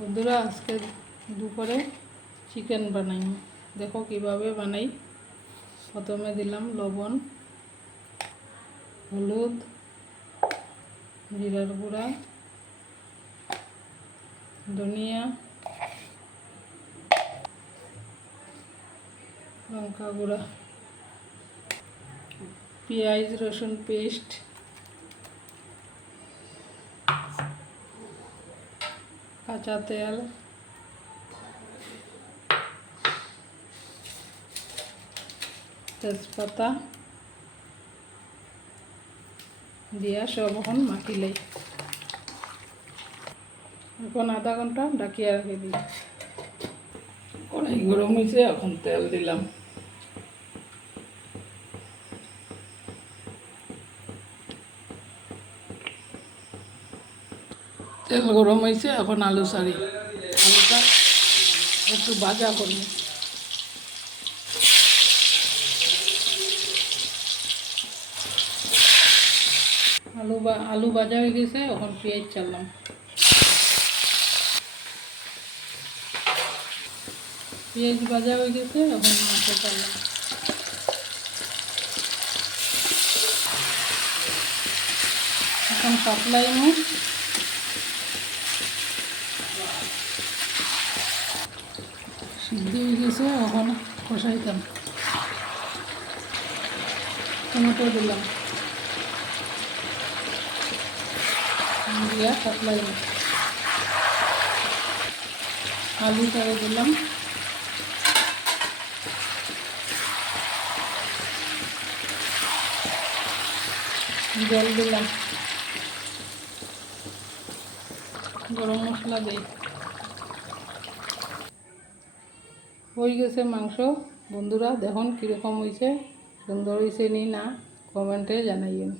বন্ধুরা আজকে দুপুরে চিকেন বানাই, দেখো কিভাবে বানাই। প্রথমে দিলাম লবণ, হলুদ, জিরার গুঁড়া, ধনিয়া, লঙ্কা গুঁড়া, পেঁয়াজ রসুন পেস্ট, কাঁচা তেল, তেজপাতা দিয়া সব এখন মাখিলেই। এখন আধা ঘন্টা ঢাকিয়া রেখে দিই। কড়াই গরম হয়েছে, এখন তেল দিলাম। তেল গরম হয়েছে, এখন আলু ছাড়ি। আলুটা একটু ভাজা করি। আলু ভাজা হয়ে গেছে, এখন পেঁয়াজ চাললাম। পেঁয়াজ ভাজা হয়ে গেছে, এখন মাংস চাললাম। এখন পাতলাই মাছ সিদ্ধ হয়ে গেছে, এখন কষাইতাম। টমেটো দিলাম, দিয়া পাতলাই মাছ আলু তারে দিলাম, জল দিলাম, গরম মশলা দিই। হয়ে গেছে মাংস। বন্ধুরা দেখুন কীরকম হয়েছে, সুন্দর হয়েছে নি না, কমেন্টে জানাইবেন।